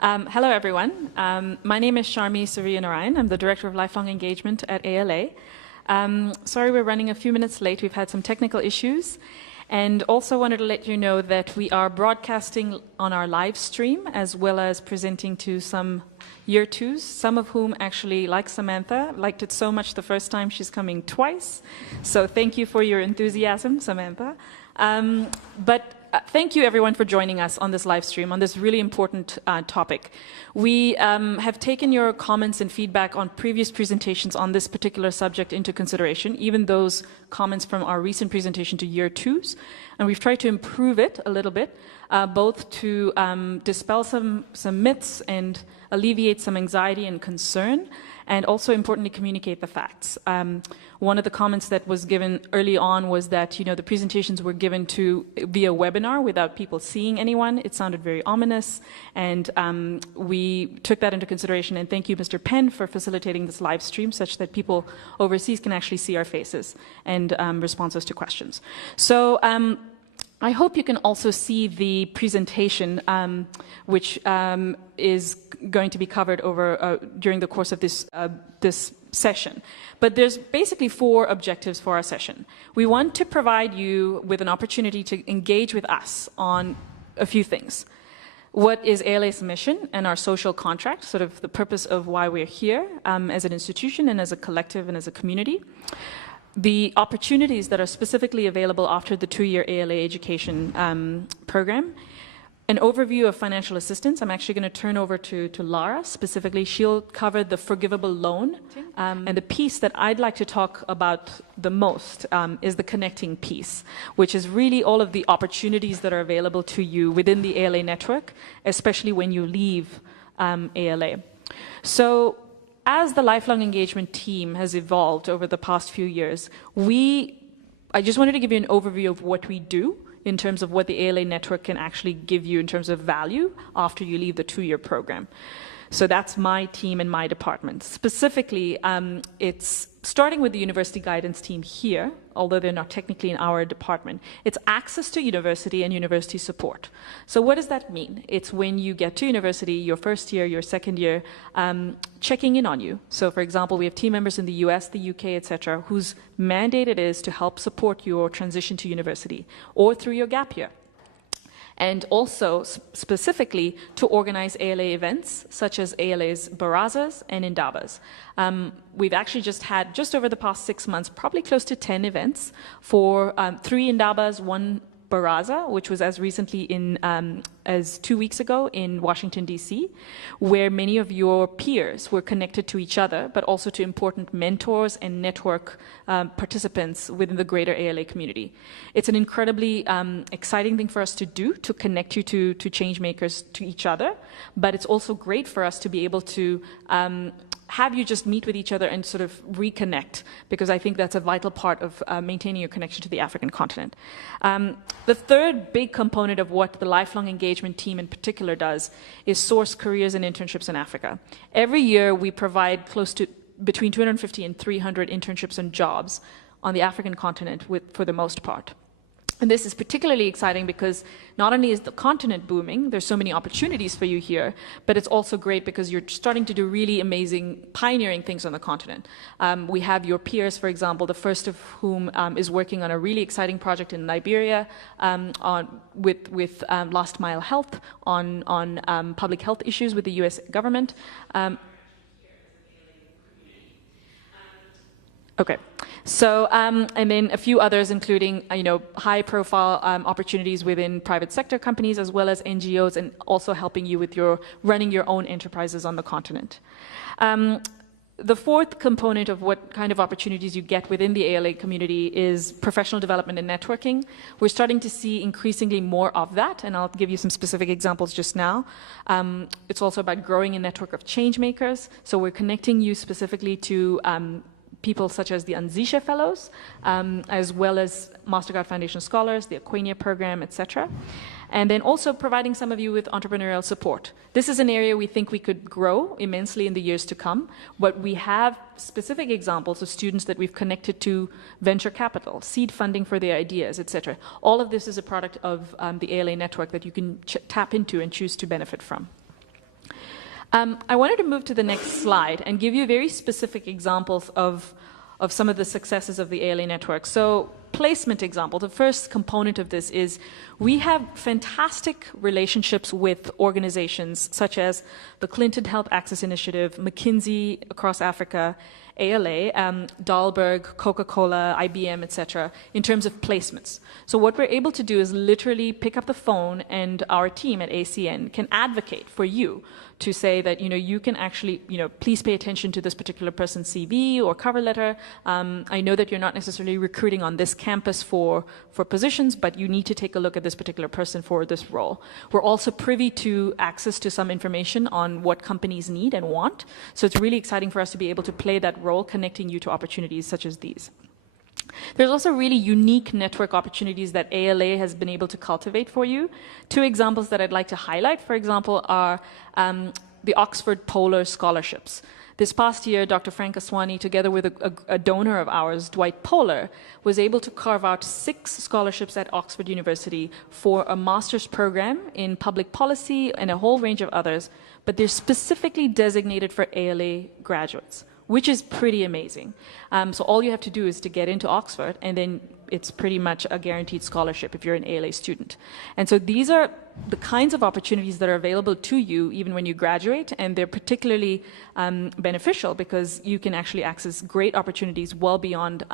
Hello, everyone. My name is Sharmi Suryanarayan. I'm the Director of Lifelong Engagement at ALA. Sorry we're running a few minutes late. We've had some technical issues. And also wanted to let you know that we are broadcasting on our live stream as well as presenting to some year twos, some of whom actually, like Samantha, liked it so much the first time she's coming twice. So thank you for your enthusiasm, Samantha. Thank you, everyone, for joining us on this live stream on this really important topic. We have taken your comments and feedback on previous presentations on this particular subject into consideration, even those comments from our recent presentation to year twos, and we've tried to improve it a little bit, both to dispel some myths and alleviate some anxiety and concern, and also importantly communicate the facts. One of the comments that was given early on was that the presentations were given via webinar without people seeing anyone. It sounded very ominous, and we took that into consideration, and thank you, Mr. Penn, for facilitating this live stream such that people overseas can actually see our faces and responses to questions. So I hope you can also see the presentation, which is going to be covered over during the course of this session. But there's basically 4 objectives for our session. We want to provide you with an opportunity to engage with us on a few things. What is ALA's mission and our social contract, sort of the purpose of why we're here as an institution and as a collective and as a community. The opportunities that are specifically available after the 2-year ALA education program. An overview of financial assistance. I'm actually going to turn over to Lara specifically. She'll cover the forgivable loan. And the piece that I'd like to talk about the most is the connecting piece, which is really all of the opportunities that are available to you within the ALA network, especially when you leave ALA. So as the lifelong engagement team has evolved over the past few years, I just wanted to give you an overview of what we do in terms of what the ALA network can actually give you in terms of value after you leave the 2-year program. So that's my team and my department. Specifically, it's starting with the university guidance team here, although they're not technically in our department. It's access to university and university support. So what does that mean? It's when you get to university, your first year, your second year, checking in on you. So for example, we have team members in the US, the UK, etc., whose mandate it is to help support your transition to university or through your gap year. And also specifically to organize ALA events such as ALA's Barazas and Indabas. We've actually just had, just over the past 6 months, probably close to 10 events for 3 Indabas, 1 Baraza, which was as recently as 2 weeks ago in Washington, D.C., where many of your peers were connected to each other, but also to important mentors and network participants within the greater ALA community. It's an incredibly exciting thing for us to do, to connect you to change makers to each other, but it's also great for us to be able to have you just meet with each other and sort of reconnect, because I think that's a vital part of maintaining your connection to the African continent. The third big component of what the lifelong engagement team in particular does is source careers and internships in Africa. Every year we provide close to between 250 and 300 internships and jobs on the African continent for the most part. And this is particularly exciting because not only is the continent booming, there's so many opportunities for you here, but it's also great because you're starting to do really amazing, pioneering things on the continent. We have your peers, for example, the first of whom is working on a really exciting project in Liberia with last mile health on public health issues with the US government. Okay, so and then a few others, including high-profile opportunities within private sector companies as well as NGOs, and also helping you with running your own enterprises on the continent. The fourth component of what kind of opportunities you get within the ALA community is professional development and networking. We're starting to see increasingly more of that, and I'll give you some specific examples just now. It's also about growing a network of change makers, so we're connecting you specifically to people such as the Anzisha Fellows, as well as MasterCard Foundation Scholars, the Aquania program, etc. And then also providing some of you with entrepreneurial support. This is an area we think we could grow immensely in the years to come, but we have specific examples of students that we've connected to venture capital, seed funding for their ideas, etc. All of this is a product of the ALA network that you can tap into and choose to benefit from. I wanted to move to the next slide and give you very specific examples of some of the successes of the ALA network. So placement example, the first component of this is we have fantastic relationships with organizations such as the Clinton Health Access Initiative, McKinsey across Africa, ALA, Dahlberg, Coca-Cola, IBM, etc., in terms of placements. So what we're able to do is literally pick up the phone, and our team at ACN can advocate for you to say that, you can actually, please pay attention to this particular person's CV or cover letter. I know that you're not necessarily recruiting on this campus for positions, but you need to take a look at this particular person for this role. We're also privy to access to some information on what companies need and want. So it's really exciting for us to be able to play that role, connecting you to opportunities such as these. There's also really unique network opportunities that ALA has been able to cultivate for you. Two examples that I'd like to highlight, for example, are the Oxford Polar Scholarships. This past year, Dr. Frank Aswani, together with a donor of ours, Dwight Polar, was able to carve out 6 scholarships at Oxford University for a master's program in public policy and a whole range of others, but they're specifically designated for ALA graduates, which is pretty amazing. So all you have to do is to get into Oxford, and then it's pretty much a guaranteed scholarship if you're an ALA student. And so these are the kinds of opportunities that are available to you even when you graduate, and they're particularly beneficial because you can actually access great opportunities well beyond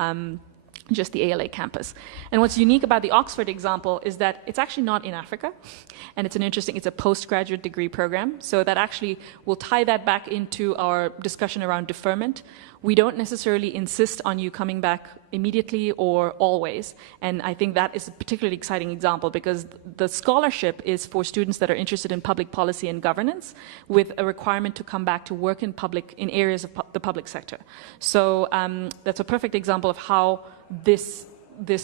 just the ALA campus. And what's unique about the Oxford example is that it's actually not in Africa, and it's a postgraduate degree program, so that actually will tie that back into our discussion around deferment. We don't necessarily insist on you coming back immediately or always, and I think that is a particularly exciting example because the scholarship is for students that are interested in public policy and governance with a requirement to come back to work in areas of the public sector. So that's a perfect example of how this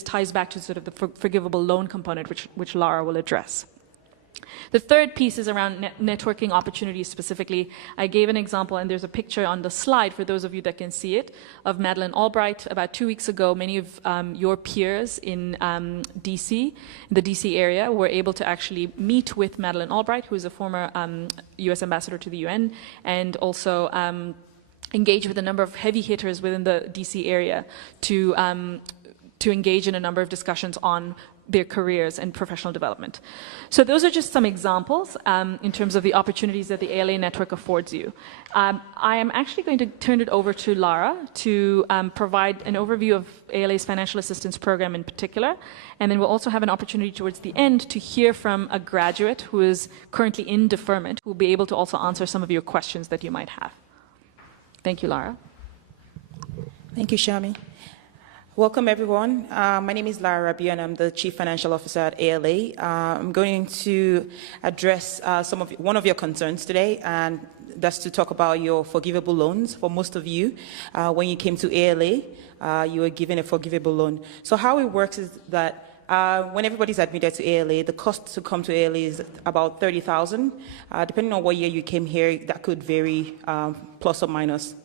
ties back to sort of the forgivable loan component, which Lara will address. The third piece is around networking opportunities specifically. I gave an example, and there's a picture on the slide for those of you that can see it, of Madeleine Albright. About 2 weeks ago, many of your peers in DC, the DC area, were able to actually meet with Madeleine Albright, who is a former US ambassador to the UN, and also engage with a number of heavy hitters within the DC area to engage in a number of discussions on their careers and professional development. So those are just some examples in terms of the opportunities that the ALA network affords you. I am actually going to turn it over to Lara to provide an overview of ALA's financial assistance program in particular, and then we'll also have an opportunity towards the end to hear from a graduate who is currently in deferment, who will be able to also answer some of your questions that you might have. Thank you, Lara. Thank you, Shami. Welcome, everyone. My name is Lara Rabiu, and I'm the Chief Financial Officer at ALA. I'm going to address one of your concerns today, and that's to talk about your forgivable loans. For most of you, when you came to ALA, you were given a forgivable loan. So how it works is that when everybody's admitted to ALA, the cost to come to ALA is about $30,000. Depending on what year you came here, that could vary plus or minus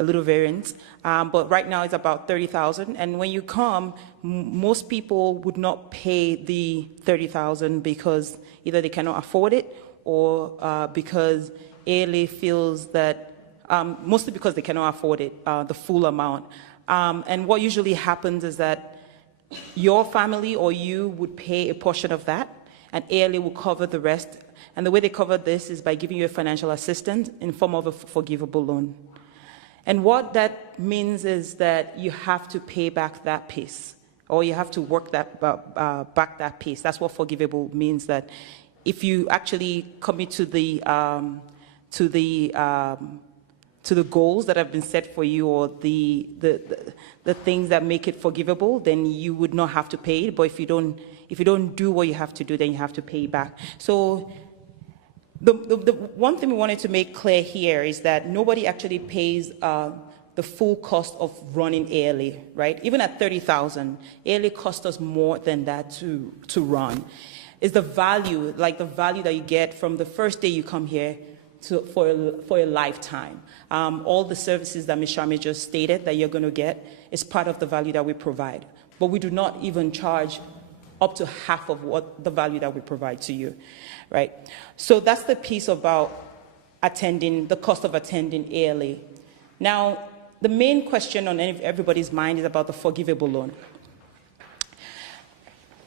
a little variance, but right now it's about $30,000. And when you come, most people would not pay the $30,000 because either they cannot afford it or because ALA feels that, mostly because they cannot afford it, the full amount. And what usually happens is that your family or you would pay a portion of that, and ALA will cover the rest. And the way they cover this is by giving you a financial assistance in form of a forgivable loan. And what that means is that you have to pay back that piece, or you have to work that back that piece. That's what forgivable means. That if you actually commit to the goals that have been set for you, or the things that make it forgivable, then you would not have to pay it. But if you don't do what you have to do, then you have to pay back. So the one thing we wanted to make clear here is that nobody actually pays the full cost of running ALA, right? Even at $30,000, ALA costs us more than that to run. It's the value, like the value that you get from the first day you come here for a lifetime. All the services that Ms. Sharma just stated that you're going to get is part of the value that we provide. But we do not even charge up to half of what the value that we provide to you, right? So that's the piece about the cost of attending ALA. Now, the main question on everybody's mind is about the forgivable loan.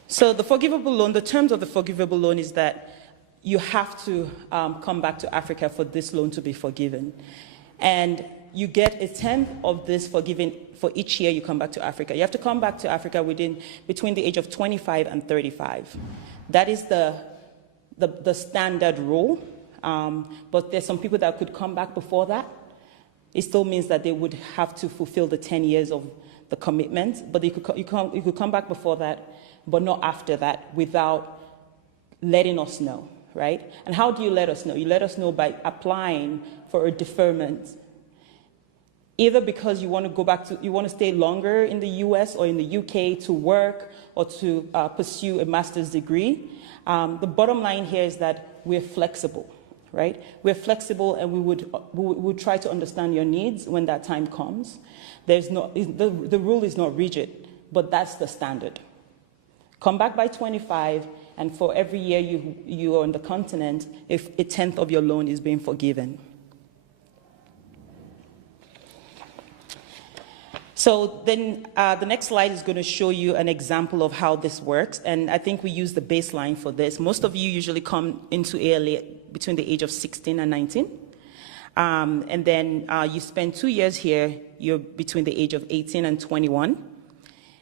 So the forgivable loan, the terms of the forgivable loan is that you have to come back to Africa for this loan to be forgiven. And you get a tenth of this forgiven for each year you come back to Africa. You have to come back to Africa between the age of 25 and 35. That is the standard rule. But there's some people that could come back before that. It still means that they would have to fulfill the 10 years of the commitment. But you could come back before that, but not after that, without letting us know, right? And how do you let us know? You let us know by applying for a deferment, either because you want to go back you want to stay longer in the US or in the UK to work or to pursue a master's degree. The bottom line here is that we're flexible, right? We're flexible, and we would try to understand your needs when that time comes. The rule is not rigid, but that's the standard. Come back by 25, and for every year you are on the continent, if a tenth of your loan is being forgiven. So then the next slide is going to show you an example of how this works, and I think we use the baseline for this. Most of you usually come into ALA between the age of 16 and 19, and then you spend 2 years here. You're between the age of 18 and 21,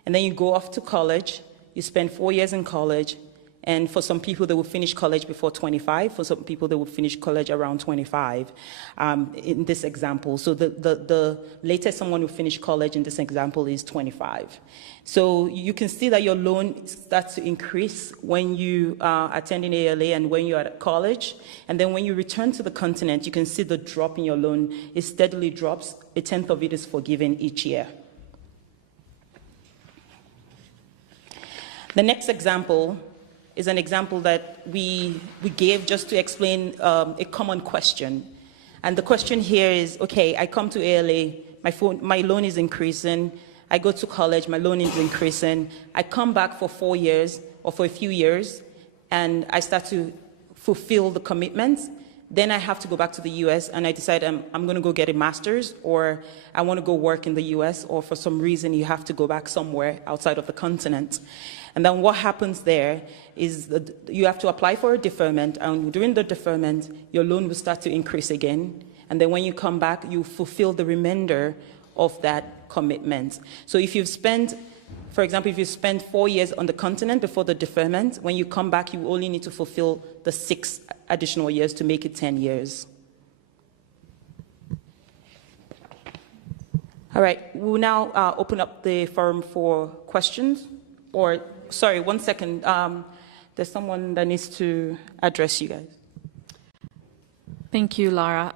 and then you go off to college. You spend 4 years in college, and for some people, they will finish college before 25. For some people, they will finish college around 25 in this example. So the latest someone will finish college in this example is 25. So you can see that your loan starts to increase when you are attending ALA and when you're at college. And then when you return to the continent, you can see the drop in your loan. It steadily drops. A tenth of it is forgiven each year. The next example is an example that we gave just to explain a common question. And the question here is, okay, I come to ALA, my loan is increasing, I go to college, my loan is increasing, I come back for 4 years or for a few years, and I start to fulfill the commitments. Then I have to go back to the US, and I decide I'm going to go get a master's, or I want to go work in the US, or for some reason you have to go back somewhere outside of the continent. And then what happens there is that you have to apply for a deferment, and during the deferment, your loan will start to increase again. And then when you come back, you fulfill the remainder of that commitment. So if you've spent, for example, if you spend 4 years on the continent before the deferment, when you come back, you only need to fulfill the 6 additional years to make it 10 years. All right, we'll now open up the forum for questions. Or, sorry, 1 second. There's someone that needs to address you guys. Thank you, Lara.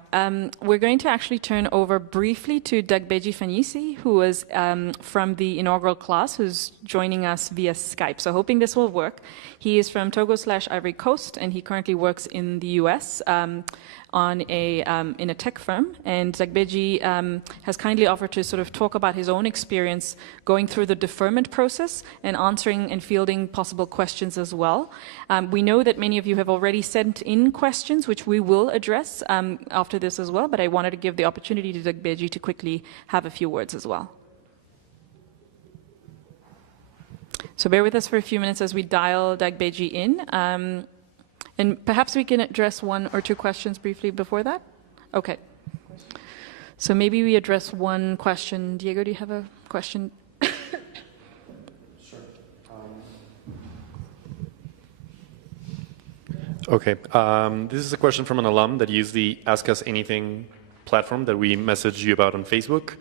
We're going to actually turn over briefly to Dagbeji Fanisi, who is from the inaugural class, who's joining us via Skype. So hoping this will work. He is from Togo/Ivory Coast, and he currently works in the US in a tech firm. And Dagbeji has kindly offered to sort of talk about his own experience going through the deferment process and answering and fielding possible questions as well. We know that many of you have already sent in questions, which we will address after this as well, but I wanted to give the opportunity to Dagbeji to quickly have a few words as well. So bear with us for a few minutes as we dial Dagbeji in. And perhaps we can address 1 or 2 questions briefly before that? Okay. So maybe we address 1 question. Diego, do you have a question? Sure. Okay. This is a question from an alum that used the Ask Us Anything platform that we messaged you about on Facebook.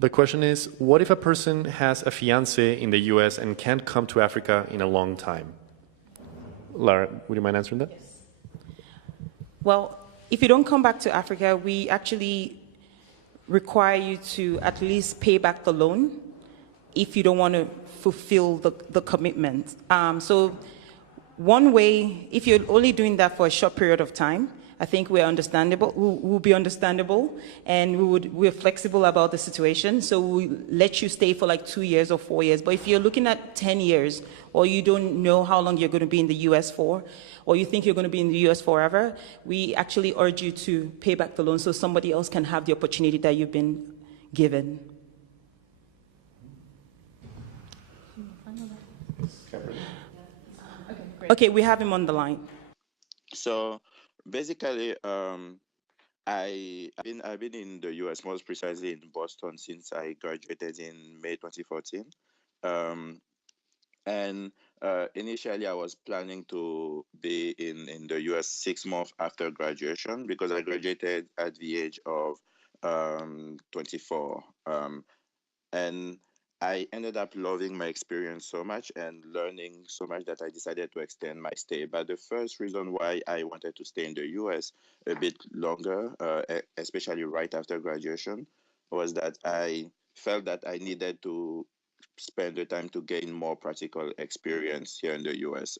The question is, what if a person has a fiancé in the US and can't come to Africa in a long time? Lara, would you mind answering that? Yes. Well, if you don't come back to Africa, we actually require you to at least pay back the loan if you don't want to fulfill the commitment. So one way, if you're only doing that for a short period of time, I think we're understandable. We'll be understandable, and we're flexible about the situation. So we let you stay for like 2 years or 4 years. But if you're looking at 10 years, or you don't know how long you're going to be in the U.S. for, or you think you're going to be in the U.S. forever, we actually urge you to pay back the loan so somebody else can have the opportunity that you've been given. Okay, we have him on the line. So basically, I've been in the U.S., most precisely in Boston, since I graduated in May 2014. And initially, I was planning to be in the U.S. 6 months after graduation because I graduated at the age of 24. And I ended up loving my experience so much and learning so much that I decided to extend my stay. But the first reason why I wanted to stay in the US a bit longer, especially right after graduation, was that I felt that I needed to spend the time to gain more practical experience here in the US.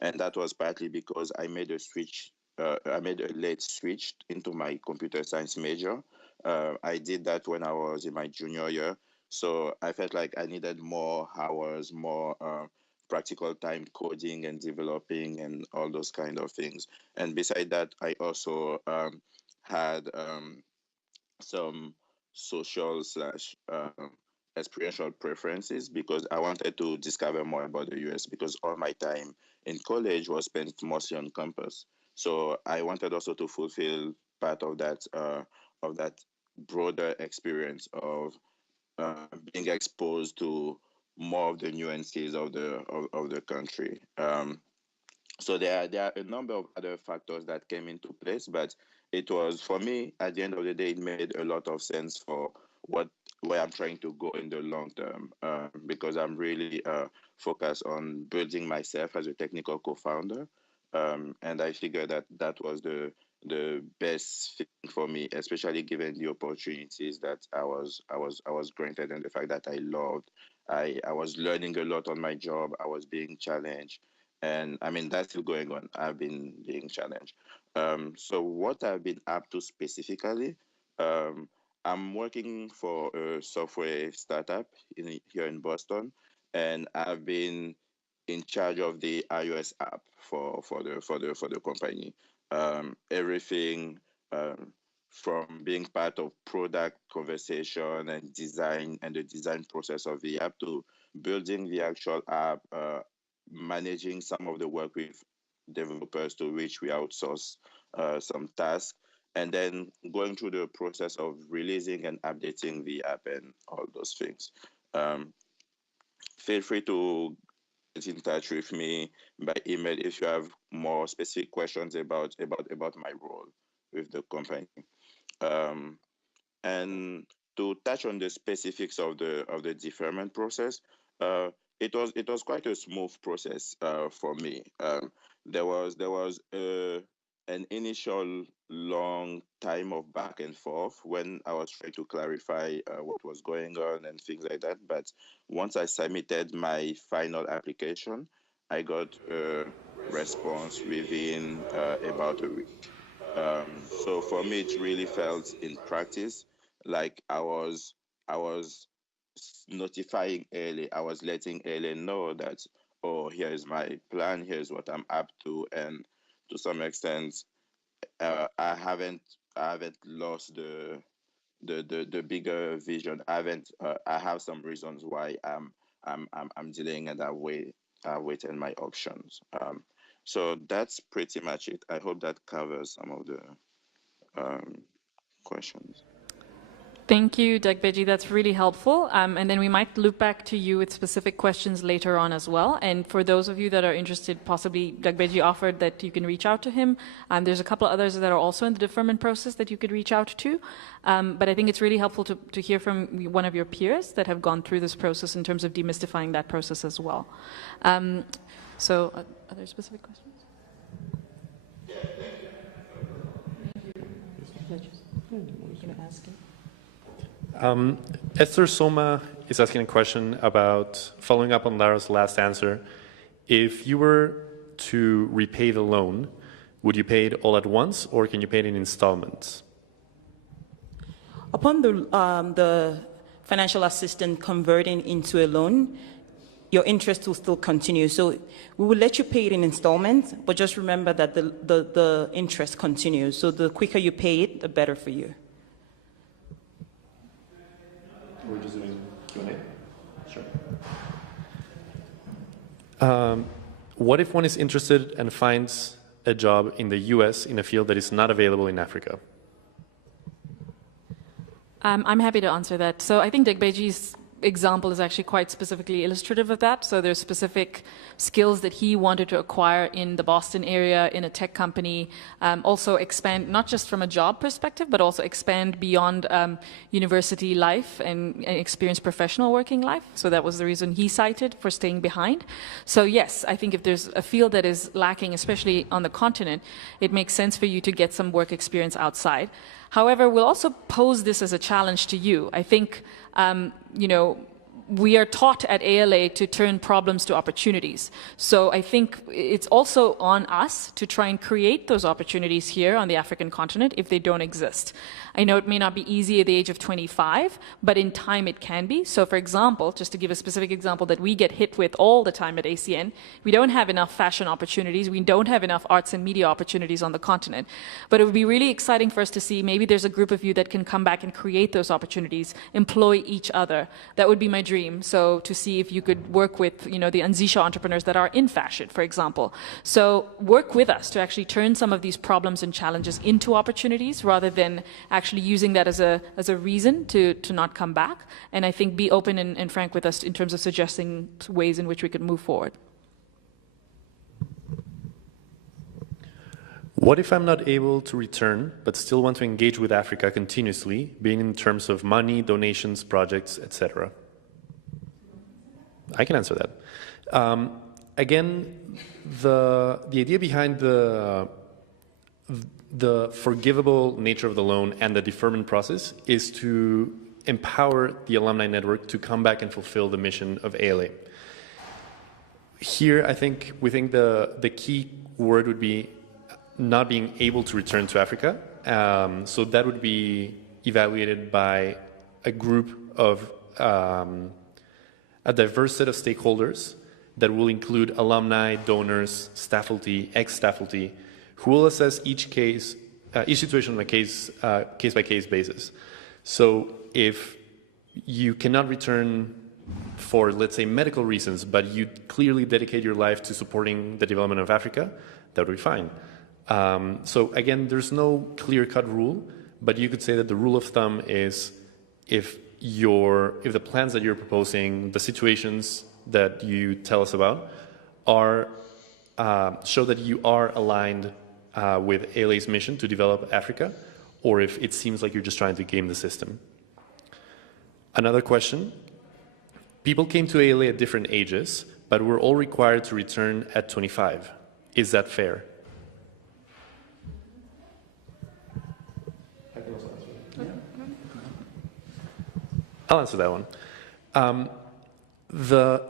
And that was partly because I made a switch. I made a late switch into my computer science major. I did that when I was in my junior year. So I felt like I needed more hours, more practical time coding and developing and all those kind of things. And beside that, I also had some social slash experiential preferences because I wanted to discover more about the US because all my time in college was spent mostly on campus. So I wanted also to fulfill part of that broader experience of being exposed to more of the nuances of the country. So there are a number of other factors that came into place, but it was, for me, at the end of the day, it made a lot of sense for where I'm trying to go in the long term, because I'm really focused on building myself as a technical co-founder, and I figured that was the best thing for me, especially given the opportunities that I was granted and the fact that I loved. I was learning a lot on my job. I was being challenged. And I mean, that's still going on. I've been being challenged. So what I've been up to specifically, I'm working for a software startup here in Boston, and I've been in charge of the iOS app for the company. Everything from being part of product conversation and design and the design process of the app to building the actual app, managing some of the work with developers to which we outsource some tasks, and then going through the process of releasing and updating the app and all those things. Feel free to get in touch with me by email if you have more specific questions about my role with the company. And to touch on the specifics of the deferment process, it was quite a smooth process for me. There was an initial long time of back and forth when I was trying to clarify what was going on and things like that. But once I submitted my final application, I got a response within about a week. So for me, it really felt in practice like I was notifying early. I was letting early know that, oh, here is my plan. Here's what I'm up to, and to some extent, I haven't lost the bigger vision. I have some reasons why I'm delaying, and I waited my options. So that's pretty much it. I hope that covers some of the questions. Thank you, Dagbeji. That's really helpful. And then we might loop back to you with specific questions later on as well. And for those of you that are interested, possibly Dagbeji offered that you can reach out to him. There's a couple others that are also in the deferment process that you could reach out to. But I think it's really helpful to hear from one of your peers that have gone through this process in terms of demystifying that process as well. So are there specific questions? Esther Soma is asking a question about following up on Lara's last answer. If you were to repay the loan, Would you pay it all at once, or can you pay it in installments? Upon the financial assistant converting into a loan, your interest will still continue. So we will let you pay it in installments, but just remember that the interest continues. So the quicker you pay it, the better for you. We're just doing Q&A? Sure. What if one is interested and finds a job in the US in a field that is not available in Africa? I'm happy to answer that. So I think Degbeji's example is actually quite specifically illustrative of that. So there's specific skills that he wanted to acquire in the Boston area, in a tech company, also expand, not just from a job perspective, but also expand beyond university life and experience professional working life. So that was the reason he cited for staying behind. So yes, I think if there's a field that is lacking, especially on the continent, it makes sense for you to get some work experience outside. However, we'll also pose this as a challenge to you. I think, we are taught at ALA to turn problems to opportunities. So I think it's also on us to try and create those opportunities here on the African continent if they don't exist. I know it may not be easy at the age of 25, but in time it can be. So for example, just to give a specific example that we get hit with all the time at ACN, we don't have enough fashion opportunities, we don't have enough arts and media opportunities on the continent. But it would be really exciting for us to see maybe there's a group of you that can come back and create those opportunities, employ each other. That would be my dream. So to see if you could work with, the Anzisha entrepreneurs that are in fashion, for example. So work with us to actually turn some of these problems and challenges into opportunities rather than actually using that as a reason to not come back. And I think be open and frank with us in terms of suggesting ways in which we could move forward. What if I'm not able to return, but still want to engage with Africa continuously, being in terms of money, donations, projects, etc.? I can answer that. Again, the idea behind the forgivable nature of the loan and the deferment process is to empower the alumni network to come back and fulfill the mission of ALA. Here, we think the key word would be not being able to return to Africa. So that would be evaluated by a group of a diverse set of stakeholders that will include alumni, donors, faculty, ex-faculty, who will assess each situation on a case-by-case basis. So if you cannot return for, let's say, medical reasons, but you clearly dedicate your life to supporting the development of Africa, that would be fine. So again, there's no clear-cut rule, but you could say that the rule of thumb is if the plans that you're proposing, the situations that you tell us about, show that you are aligned with ALA's mission to develop Africa, or if it seems like you're just trying to game the system. Another question. People came to ALA at different ages, but were all required to return at 25. Is that fair? I'll answer that one. The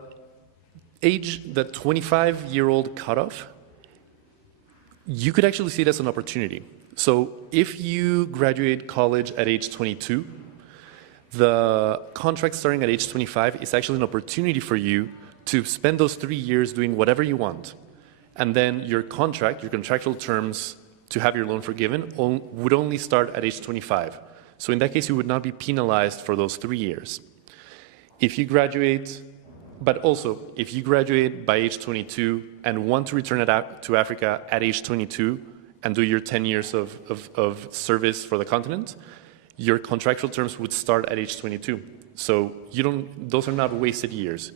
25-year-old cutoff, you could actually see it as an opportunity. So if you graduate college at age 22, the contract starting at age 25 is actually an opportunity for you to spend those 3 years doing whatever you want. And then your contractual terms to have your loan forgiven would only start at age 25. So in that case, you would not be penalized for those 3 years. If you graduate, but also if you graduate by age 22 and want to return to Africa at age 22 and do your 10 years of service for the continent, your contractual terms would start at age 22. So those are not wasted years.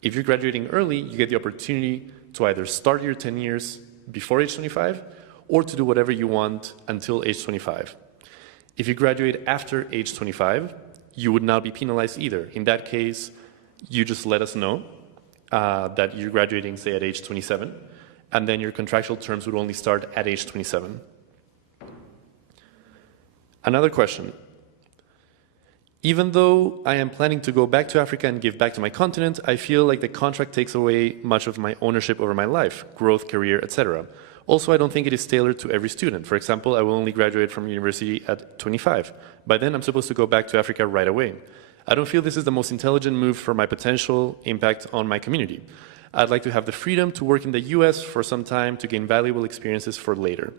If you're graduating early, you get the opportunity to either start your 10 years before age 25 or to do whatever you want until age 25. If you graduate after age 25, you would not be penalized either. In that case, you just let us know that you're graduating, say, at age 27, and then your contractual terms would only start at age 27. Another question. Even though I am planning to go back to Africa and give back to my continent, I feel like the contract takes away much of my ownership over my life, growth, career, etc. Also, I don't think it is tailored to every student. For example, I will only graduate from university at 25. By then, I'm supposed to go back to Africa right away. I don't feel this is the most intelligent move for my potential impact on my community. I'd like to have the freedom to work in the US for some time to gain valuable experiences for later.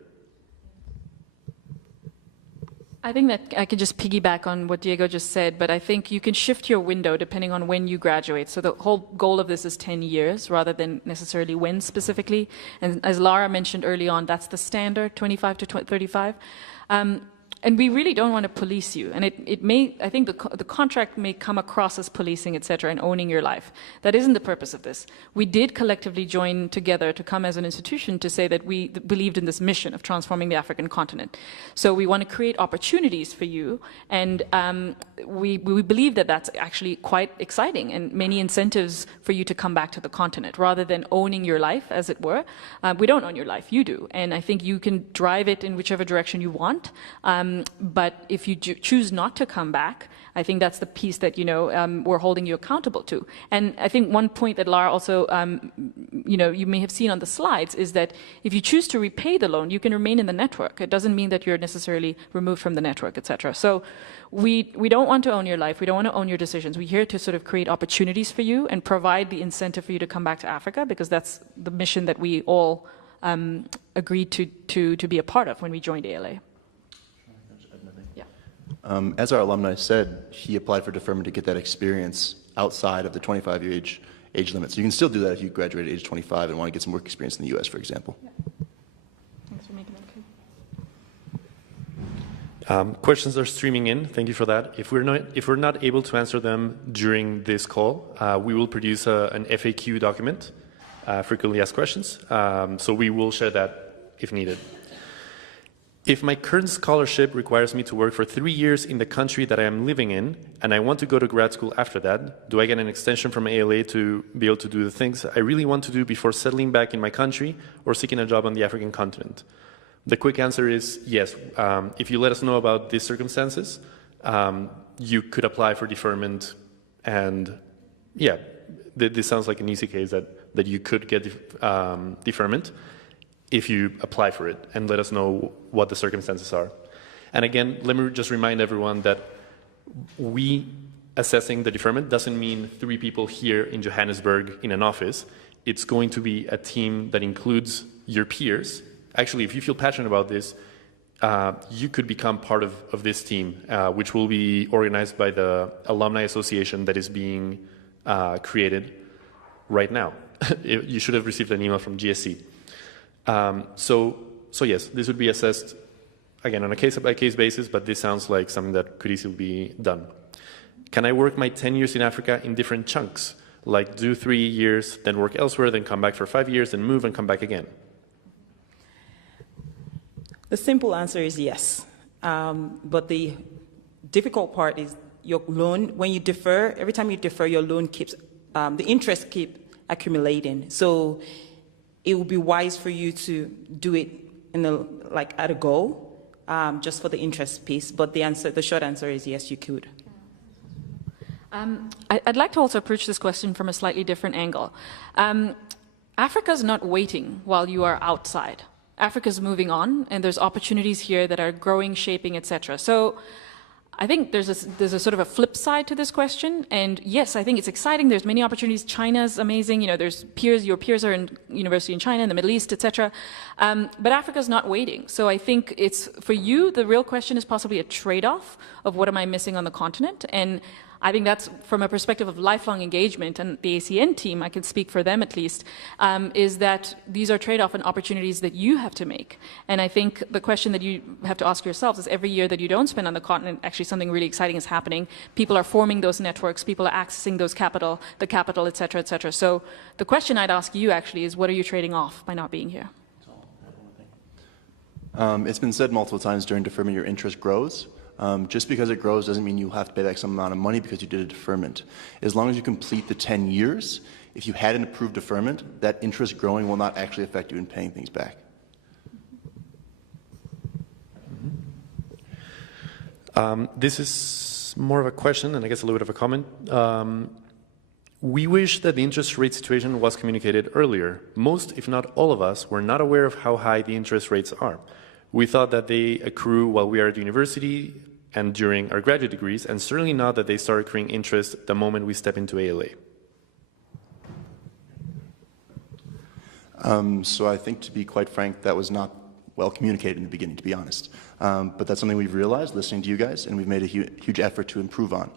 I think that I could just piggyback on what Diego just said, but I think you can shift your window depending on when you graduate. So the whole goal of this is 10 years rather than necessarily when specifically. And as Lara mentioned early on, that's the standard, 25 to 35. And we really don't want to police you. And it may, I think the contract may come across as policing, et cetera, and owning your life. That isn't the purpose of this. We did collectively join together to come as an institution to say that we believed in this mission of transforming the African continent. So we want to create opportunities for you. And we believe that that's actually quite exciting and many incentives for you to come back to the continent rather than owning your life, as it were. We don't own your life, you do. And I think you can drive it in whichever direction you want. But if you choose not to come back, I think that's the piece that, we're holding you accountable to. And I think one point that Lara also, you may have seen on the slides is that if you choose to repay the loan, you can remain in the network. It doesn't mean that you're necessarily removed from the network, et cetera. So we don't want to own your life. We don't want to own your decisions. We're here to sort of create opportunities for you and provide the incentive for you to come back to Africa, because that's the mission that we all agreed to be a part of when we joined ALA. As our alumni said, he applied for deferment to get that experience outside of the 25-year age limit. So you can still do that if you graduate at age 25 and want to get some work experience in the U.S., for example. Yeah. Thanks for making that clear. Questions are streaming in. Thank you for that. If we're not able to answer them during this call, we will produce an FAQ document, frequently asked questions. So we will share that if needed. If my current scholarship requires me to work for 3 years in the country that I am living in, and I want to go to grad school after that, do I get an extension from ALA to be able to do the things I really want to do before settling back in my country or seeking a job on the African continent? The quick answer is yes. If you let us know about these circumstances, you could apply for deferment, and yeah, this sounds like an easy case that you could get deferment if you apply for it and let us know what the circumstances are. And again, let me just remind everyone that we assessing the deferment doesn't mean 3 people here in Johannesburg in an office. It's going to be a team that includes your peers. Actually, if you feel passionate about this, you could become part of this team, which will be organized by the Alumni Association that is being created right now. You should have received an email from GSC. So yes, this would be assessed, again, on a case-by-case basis, but this sounds like something that could easily be done. Can I work my 10 years in Africa in different chunks, like do 3 years, then work elsewhere, then come back for 5 years, then move and come back again? The simple answer is yes. But the difficult part is your loan, when you defer, every time you defer, your loan keeps, the interest keep accumulating. So it would be wise for you to do it at a go, just for the interest piece. But the short answer is yes, you could. I'd like to also approach this question from a slightly different angle. Africa's not waiting while you are outside. Africa's moving on, and there's opportunities here that are growing, shaping, etc. So I think there's a sort of a flip side to this question, and yes, I think it's exciting. There's many opportunities. China's amazing. There's peers. Your peers are in university in China, in the Middle East, etc. But Africa's not waiting. So I think it's for you. The real question is possibly a trade-off of what am I missing on the continent, and I think that's from a perspective of lifelong engagement, and the ACN team, I can speak for them at least, is that these are trade-off and opportunities that you have to make. And I think the question that you have to ask yourselves is every year that you don't spend on the continent, actually something really exciting is happening. People are forming those networks, people are accessing the capital, et cetera, et cetera. So the question I'd ask you actually is what are you trading off by not being here? It's been said multiple times during deferment, your interest grows. Just because it grows doesn't mean you have to pay back some amount of money because you did a deferment. As long as you complete the 10 years, if you had an approved deferment, that interest growing will not actually affect you in paying things back. This is It's more of a question and I guess a little bit of a comment. We wish that the interest rate situation was communicated earlier. Most, if not all of us, were not aware of how high the interest rates are. We thought that they accrue while we are at university and during our graduate degrees, and certainly not that they start accruing interest the moment we step into ALA. So I think, to be quite frank, that was not well communicated in the beginning, to be honest. But that's something we've realized listening to you guys, and we've made a huge effort to improve on.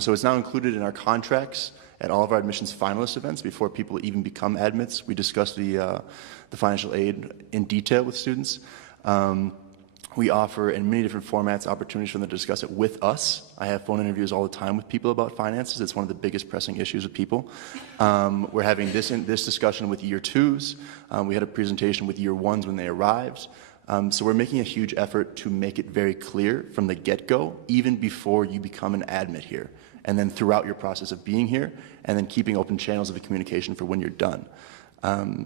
So it's now included in our contracts at all of our admissions finalist events before people even become admits. We discuss the financial aid in detail with students. We offer, in many different formats, opportunities for them to discuss it with us. I have phone interviews all the time with people about finances. It's one of the biggest pressing issues with people. We're having this discussion with year twos. We had a presentation with year ones when they arrived. So we're making a huge effort to make it very clear from the get-go, even before you become an admit here, and then throughout your process of being here, and then keeping open channels of communication for when you're done.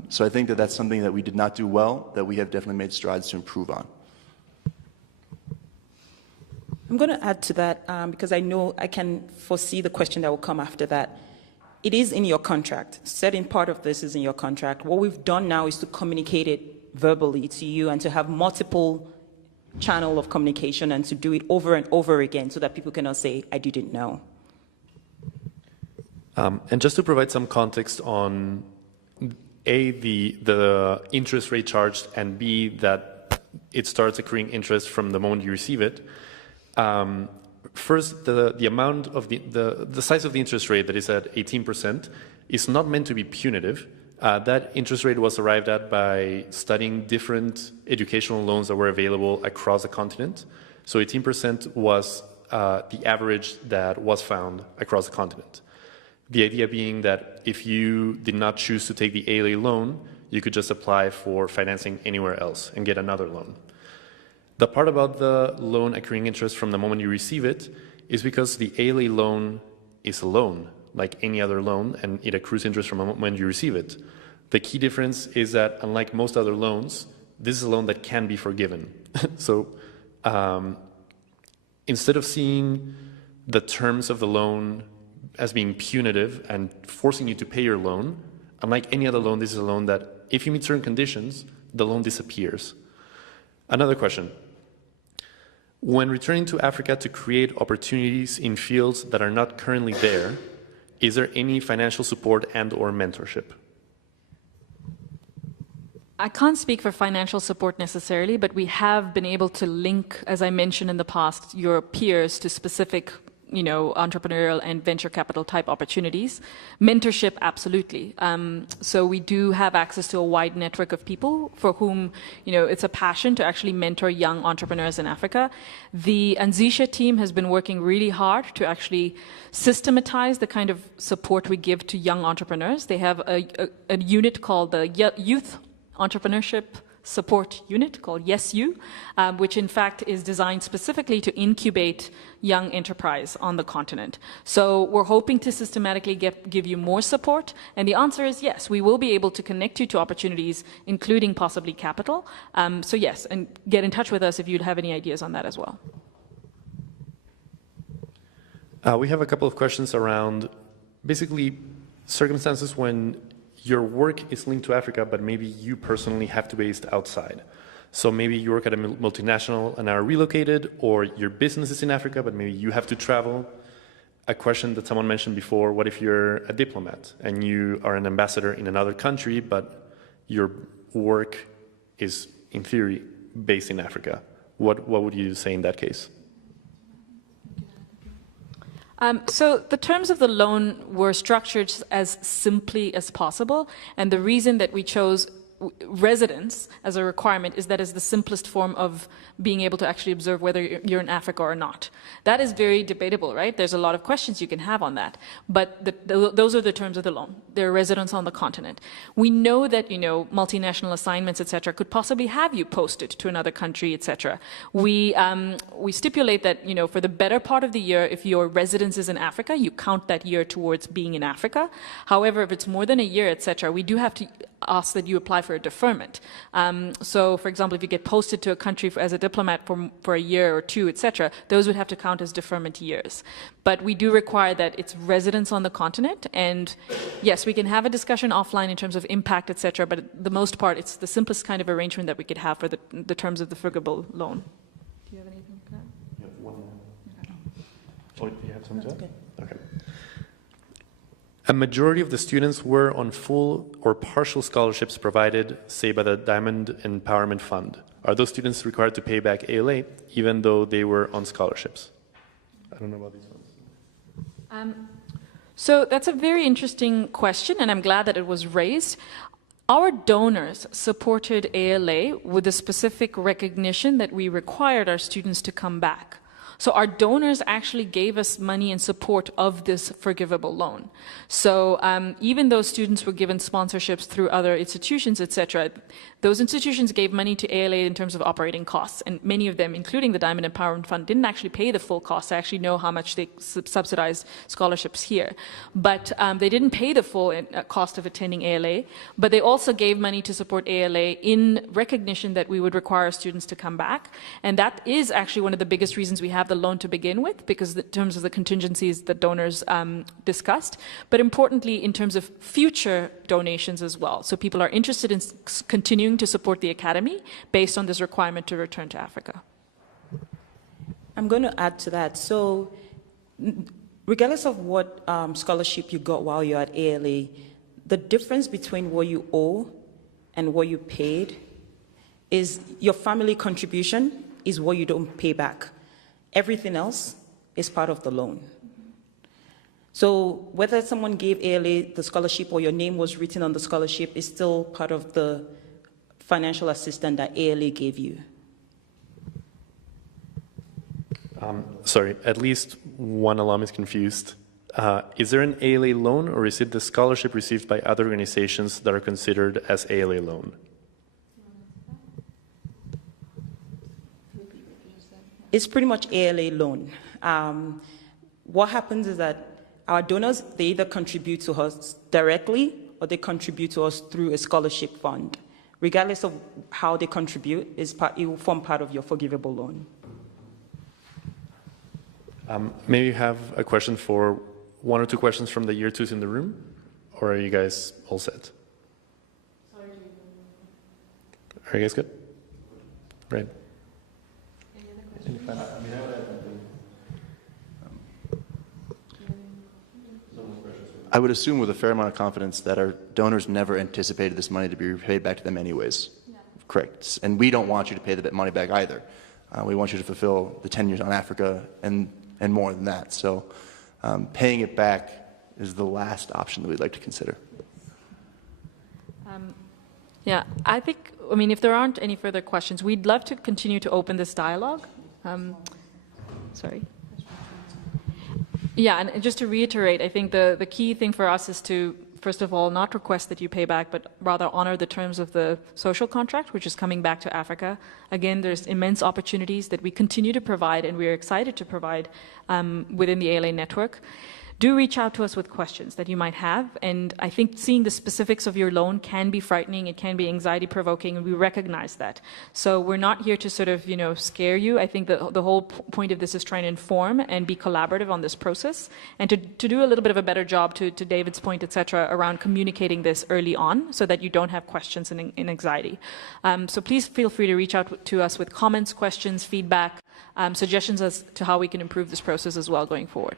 So I think that that's something that we did not do well, that we have definitely made strides to improve on. I'm going to add to that because I know I can foresee the question that will come after that. It is in your contract. Certain part of this is in your contract. What we've done now is to communicate it verbally to you and to have multiple channel of communication and to do it over and over again so that people cannot say, I didn't know. And just to provide some context on A, the interest rate charged, and B, that it starts accruing interest from the moment you receive it. First, the amount of the size of the interest rate that is at 18% is not meant to be punitive. That interest rate was arrived at by studying different educational loans that were available across the continent. So 18% was the average that was found across the continent. The idea being that if you did not choose to take the ALA loan, you could just apply for financing anywhere else and get another loan. The part about the loan accruing interest from the moment you receive it is because the ALA loan is a loan, like any other loan, and it accrues interest from the moment you receive it. The key difference is that, unlike most other loans, this is a loan that can be forgiven. So instead of seeing the terms of the loan as being punitive and forcing you to pay your loan, unlike any other loan, this is a loan that, if you meet certain conditions, the loan disappears. Another question. When returning to Africa to create opportunities in fields that are not currently there, is there any financial support and/or mentorship? I can't speak for financial support necessarily, but we have been able to link, as I mentioned in the past, your peers to specific entrepreneurial and venture capital type opportunities. Mentorship, absolutely. So we do have access to a wide network of people for whom, it's a passion to actually mentor young entrepreneurs in Africa. The Anzisha team has been working really hard to actually systematize the kind of support we give to young entrepreneurs. They have a unit called the Youth Entrepreneurship Support Unit called YesU, which in fact is designed specifically to incubate young enterprise on the continent. So we're hoping to systematically give you more support, and the answer is yes, we will be able to connect you to opportunities, including possibly capital. So yes, and get in touch with us if you'd have any ideas on that as well. We have a couple of questions around basically circumstances when your work is linked to Africa, but maybe you personally have to be based outside. So maybe you work at a multinational and are relocated, or your business is in Africa, but maybe you have to travel. A question that someone mentioned before, what if you're a diplomat and you are an ambassador in another country, but your work is, in theory, based in Africa? What would you say in that case? So the terms of the loan were structured as simply as possible, and the reason that we chose residence as a requirement is that is the simplest form of being able to actually observe whether you're in Africa or not. That is very debatable, right? There's a lot of questions you can have on that, but those are the terms of the loan. They're residence on the continent. We know that, multinational assignments, etc., could possibly have you posted to another country, etc. We stipulate that, for the better part of the year, if your residence is in Africa, you count that year towards being in Africa. However, if it's more than a year, etc., we do have to ask that you apply for a deferment. So, for example, if you get posted to a country as a diplomat for a year or two, etc., those would have to count as deferment years. But we do require that it's residence on the continent. And yes, we can have a discussion offline in terms of impact, etc., but the most part, it's the simplest kind of arrangement that we could have for the terms of the forgivable loan. Do you have anything to add? You have one more. Oh, do you have something to add? Okay. A majority of the students were on full or partial scholarships provided, say, by the Diamond Empowerment Fund. Are those students required to pay back ALA even though they were on scholarships? I don't know about these ones. So that's a very interesting question, and I'm glad that it was raised. Our donors supported ALA with the specific recognition that we required our students to come back. So our donors actually gave us money in support of this forgivable loan. So even though students were given sponsorships through other institutions, etc., those institutions gave money to ALA in terms of operating costs, and many of them, including the Diamond Empowerment Fund, didn't actually pay the full cost. I actually know how much they subsidized scholarships here. But they didn't pay the full cost of attending ALA, but they also gave money to support ALA in recognition that we would require students to come back. And that is actually one of the biggest reasons we have the loan to begin with, because in terms of the contingencies that donors discussed, but importantly in terms of future donations as well. So people are interested in continuing to support the academy based on this requirement to return to Africa. I'm going to add to that. So regardless of what scholarship you got while you're at ALA, the difference between what you owe and what you paid is your family contribution is what you don't pay back. Everything else is part of the loan. So whether someone gave ALA the scholarship or your name was written on the scholarship is still part of the financial assistance that ALA gave you. Sorry, at least one alum is confused. Is there an ALA loan, or is it the scholarship received by other organizations that are considered as ALA loan? It's pretty much ALA loan. What happens is that our donors, they either contribute to us directly or they contribute to us through a scholarship fund. Regardless of how they contribute, it will form part of your forgivable loan. Maybe you have a question for one or two questions from the year twos in the room, or are you guys all set? Are you guys good? Right. Any final? I would assume with a fair amount of confidence that our donors never anticipated this money to be paid back to them anyways. Yeah. Correct. And we don't want you to pay the money back either. We want you to fulfill the 10 years on Africa and more than that. So paying it back is the last option that we'd like to consider. Yeah, I mean, if there aren't any further questions, we'd love to continue to open this dialogue. Sorry. Yeah, and just to reiterate, I think the key thing for us is to, first of all, not request that you pay back, but rather honor the terms of the social contract, which is coming back to Africa. Again, there's immense opportunities that we continue to provide, and we're excited to provide within the ALA network. Do reach out to us with questions that you might have, and I think seeing the specifics of your loan can be frightening, it can be anxiety-provoking, and we recognize that. So we're not here to sort of, scare you. I think the whole point of this is trying to inform and be collaborative on this process, and to do a little bit of a better job, to David's point, etc., around communicating this early on so that you don't have questions and anxiety. So please feel free to reach out to us with comments, questions, feedback, suggestions as to how we can improve this process as well going forward.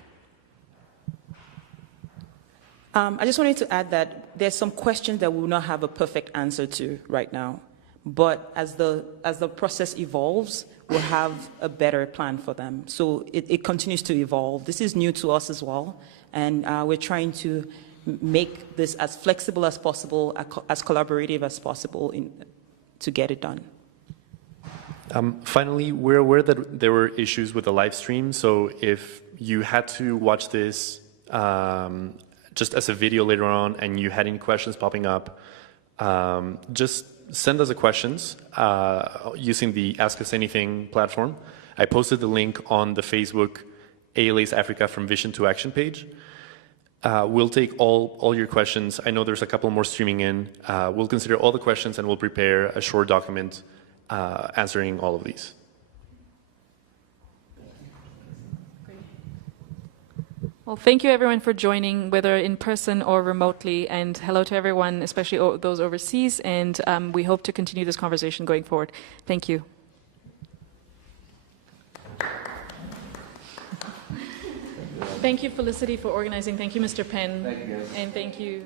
I just wanted to add that there's some questions that we will not have a perfect answer to right now. But as the process evolves, we'll have a better plan for them. So it continues to evolve. This is new to us as well. And we're trying to make this as flexible as possible, as collaborative as possible to get it done. Finally, we're aware that there were issues with the live stream. So if you had to watch this just as a video later on and you had any questions popping up, just send us the questions using the Ask Us Anything platform. I posted the link on the Facebook ALA's Africa from Vision to Action page. We'll take all your questions. I know there's a couple more streaming in. We'll consider all the questions and we'll prepare a short document answering all of these. Well, thank you everyone for joining, whether in person or remotely, and hello to everyone, especially those overseas, and we hope to continue this conversation going forward. Thank you. Thank you, Felicity, for organizing. Thank you, Mr. Penn. Thank you, guys. And thank you.